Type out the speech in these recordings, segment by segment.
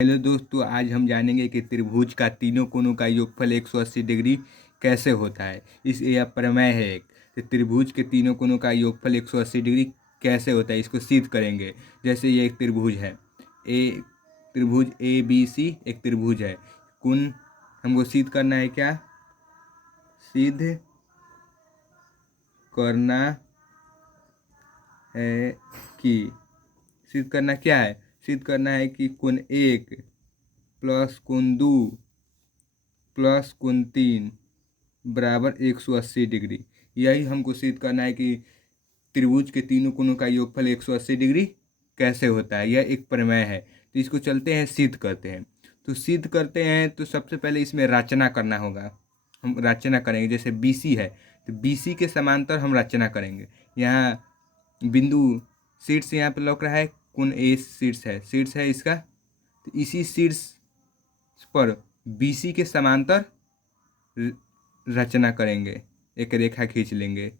Hello दोस्तों, आज हम जानेंगे कि त्रिभुज का तीनों कोणों का योगफल 180 डिग्री कैसे होता है। इस यह प्रमेय है एक। तो त्रिभुज के तीनों कोणों का योगफल 180 डिग्री कैसे होता है, इसको सिद्ध करेंगे। जैसे ये एक त्रिभुज है, त्रिभुज ABC एक त्रिभुज है। कोण हमको सिद्ध करना है, क्या सिद्ध करना है कि सिद्ध करना क्या है, सिद्ध करना है कि कोण 1 प्लस कोण 2 प्लस कोण 3 बराबर 180 डिग्री। यही हमको सिद्ध करना है कि त्रिभुज के तीनों कोणों का योगफल 180 डिग्री कैसे होता है। यह एक प्रमेय है, तो इसको चलते हैं सिद्ध करते हैं। तो सिद्ध करते हैं तो सबसे पहले इसमें रचना करना होगा। हम रचना करेंगे, जैसे BC है तो BC के समांतर हम रचना करेंगे। यहाँ बिंदु शीर्ष यहाँ पे लग रहा है, कोण A शीर्ष है इसका। तो इसी शीर्ष पर BC के समांतर रचना करेंगे, एक रेखा खींच लेंगे।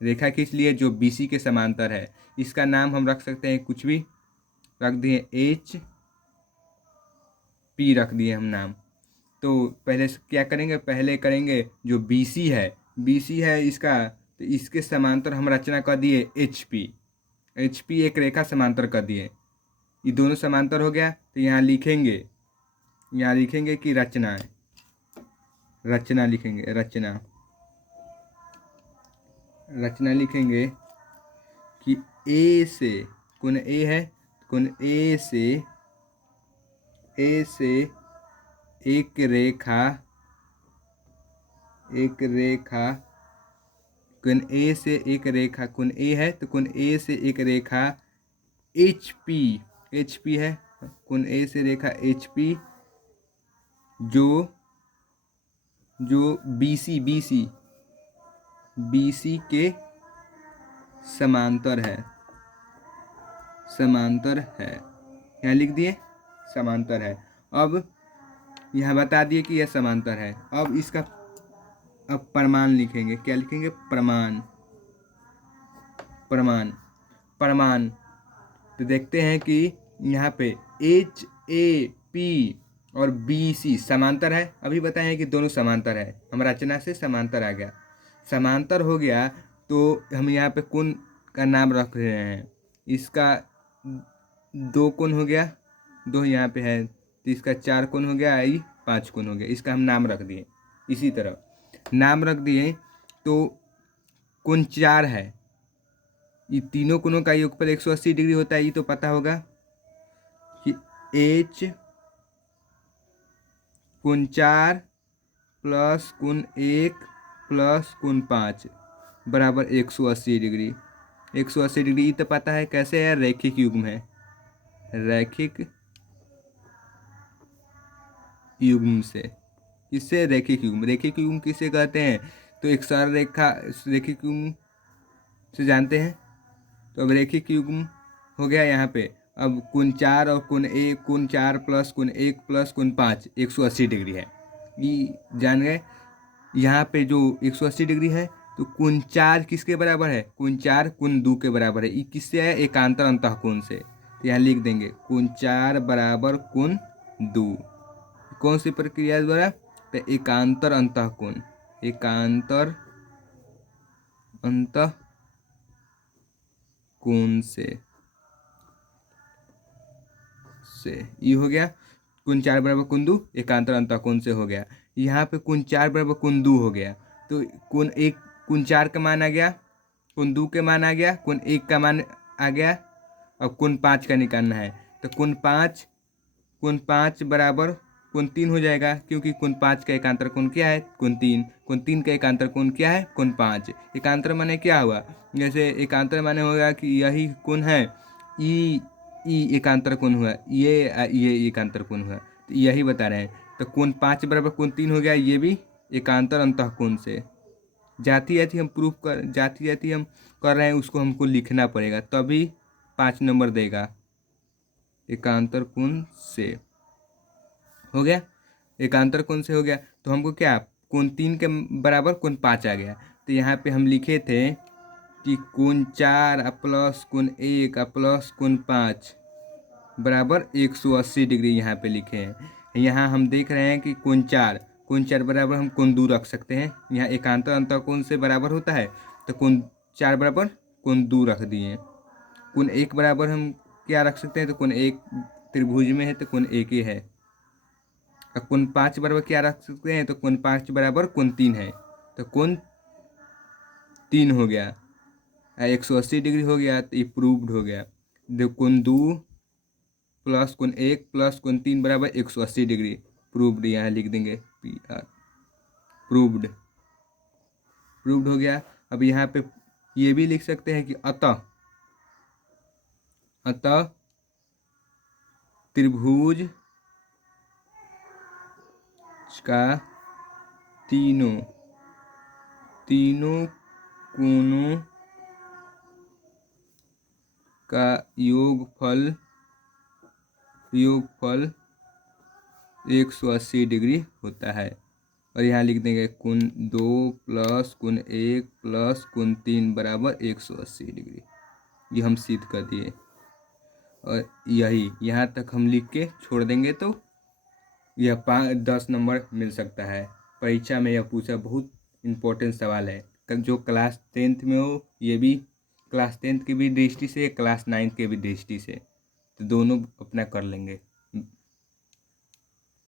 रेखा खींच लिए जो BC के समांतर है। इसका नाम हम रख सकते हैं, कुछ भी रख दिए, HP रख दिए हम नाम। तो पहले क्या करेंगे, पहले करेंगे जो BC है इसका, तो इसके समांतर हम रचना कर दिए HP एक रेखा समांतर कर दिए। ये दोनों समांतर हो गया, तो यहाँ लिखेंगे कि रचना लिखेंगे, रचना लिखेंगे कि A से कोण A है, कोण A से एक रेखा कोण A से एक रेखा, कोण A है तो कोण A से एक रेखा HP है, कोण A से रेखा HP जो BC के समांतर है। यहाँ लिख दिए समांतर है। अब यहाँ बता दिए कि यह समांतर है। अब इसका प्रमाण लिखेंगे। क्या लिखेंगे, प्रमाण। तो देखते हैं कि यहाँ पे HAP और BC समांतर है। अभी बताएं कि दोनों समांतर है, हम रचना से समांतर आ गया, समांतर हो गया। तो हम यहाँ पे कोण का नाम रख रहे हैं। इसका 2 कोण हो गया, 2 यहाँ पे है, तो इसका 4 कोण हो गया, 5 कोण हो गया। इसका हम नाम रख दिए। इसी तरह नाम रख दिए तो कोण 4 है। ये तीनों कोणों का योगफल 180 डिग्री होता है, ये तो पता होगा कि H कोण 4 प्लस कोण 1 प्लस कोण 5 बराबर 180 डिग्री। 180 डिग्री ये तो पता है, कैसे है, रैखिक युग्म है। रैखिक युग्म से, किससे, रैखिक युग्म किसे कहते हैं, तो एक सरल रेखा रैखिक युग्म से जानते हैं। तो अब रैखिक युग्म हो गया यहाँ पे। अब कोण 4 और कोण 4 प्लस कोण 1 प्लस कोण 5 180 डिग्री है, ये जान गए। यहाँ पे जो 180 डिग्री है, तो कोण 4 किसके बराबर है, कोण 4 कोण 2 के बराबर है। ये किससे है, एकांतर अंतःकोण से। तो यहाँ लिख देंगे कोण 4 बराबर कोण 2। कौन सी प्रक्रिया द्वारा, तो एकांतर अंतःकोण से ये हो गया। कोण 4 बराबर कोण 2 एकांतर अंतःकोण से हो गया। यहाँ पे कोण 4 बराबर कोण 2 हो गया, तो कोण 4 का मान आ गया, कोण 2 के मान आ गया, कोण 1 का मान आ गया। अब कोण 5 का निकालना है, तो कोण 5 बराबर कोण 3 हो जाएगा, क्योंकि कोण 5 का एकांतर कोण क्या है, कोण 3 का एकांतर कोण क्या है, कोण 5। एकांतर माने क्या हुआ, जैसे एकांतर माने होगा कि यही कोण है, ई एकांतर कोण हुआ, ये एकांतर कोण हुआ, तो यही बता रहे हैं। तो कोण 5 बराबर कोण 3 हो गया, ये भी एकांतर अंतःकोण से। जाती हम कर रहे हैं, उसको हमको लिखना पड़ेगा, तभी 5 नंबर देगा। एकांतर कोण से हो गया, एकांतर कोण से हो गया। तो हमको क्या, कोण 3 के बराबर कोण 5 आ गया। तो यहाँ पे हम लिखे थे कि कोण 4 प्लस कोण 1 प्लस कोण 5 बराबर 180 डिग्री यहाँ पे लिखे हैं। यहाँ हम देख रहे हैं कि कोण चार बराबर हम कोण दो रख सकते हैं। यहाँ एकांतर अंतःकोण से बराबर होता है, तो कोण चार बराबर कोण दो रख दिए। कोण एक बराबर हम क्या रख सकते हैं, तो कोण एक त्रिभुज में है तो कोण एक ही है। और कोण पाँच बराबर क्या रख सकते हैं, तो कोण पाँच बराबर कोण तीन है, तो कोण तीन हो गया। 180 डिग्री हो गया, तो ये प्रूव्ड हो गया। देखो कोण दो प्लस कोण एक प्लस कोण तीन बराबर 180 डिग्री, प्रूव्ड। यहाँ लिख देंगे PR, प्रूव्ड। प्रूव्ड हो गया। अब यहाँ पे ये भी लिख सकते हैं कि अतः त्रिभुज का तीनों कोणों का योगफल 180 डिग्री होता है। और यहाँ लिख देंगे कोण दो प्लस कोण एक प्लस कोण तीन बराबर 180 डिग्री। ये हम सिद्ध कर दिए। और यही यहाँ तक हम लिख के छोड़ देंगे तो यह 10 नंबर मिल सकता है। परीक्षा में यह पूछा, बहुत इम्पोर्टेंट सवाल है। जो क्लास 10th में हो, ये भी क्लास 10th की भी दृष्टि से, क्लास 9th के भी दृष्टि से, तो दोनों अपना कर लेंगे।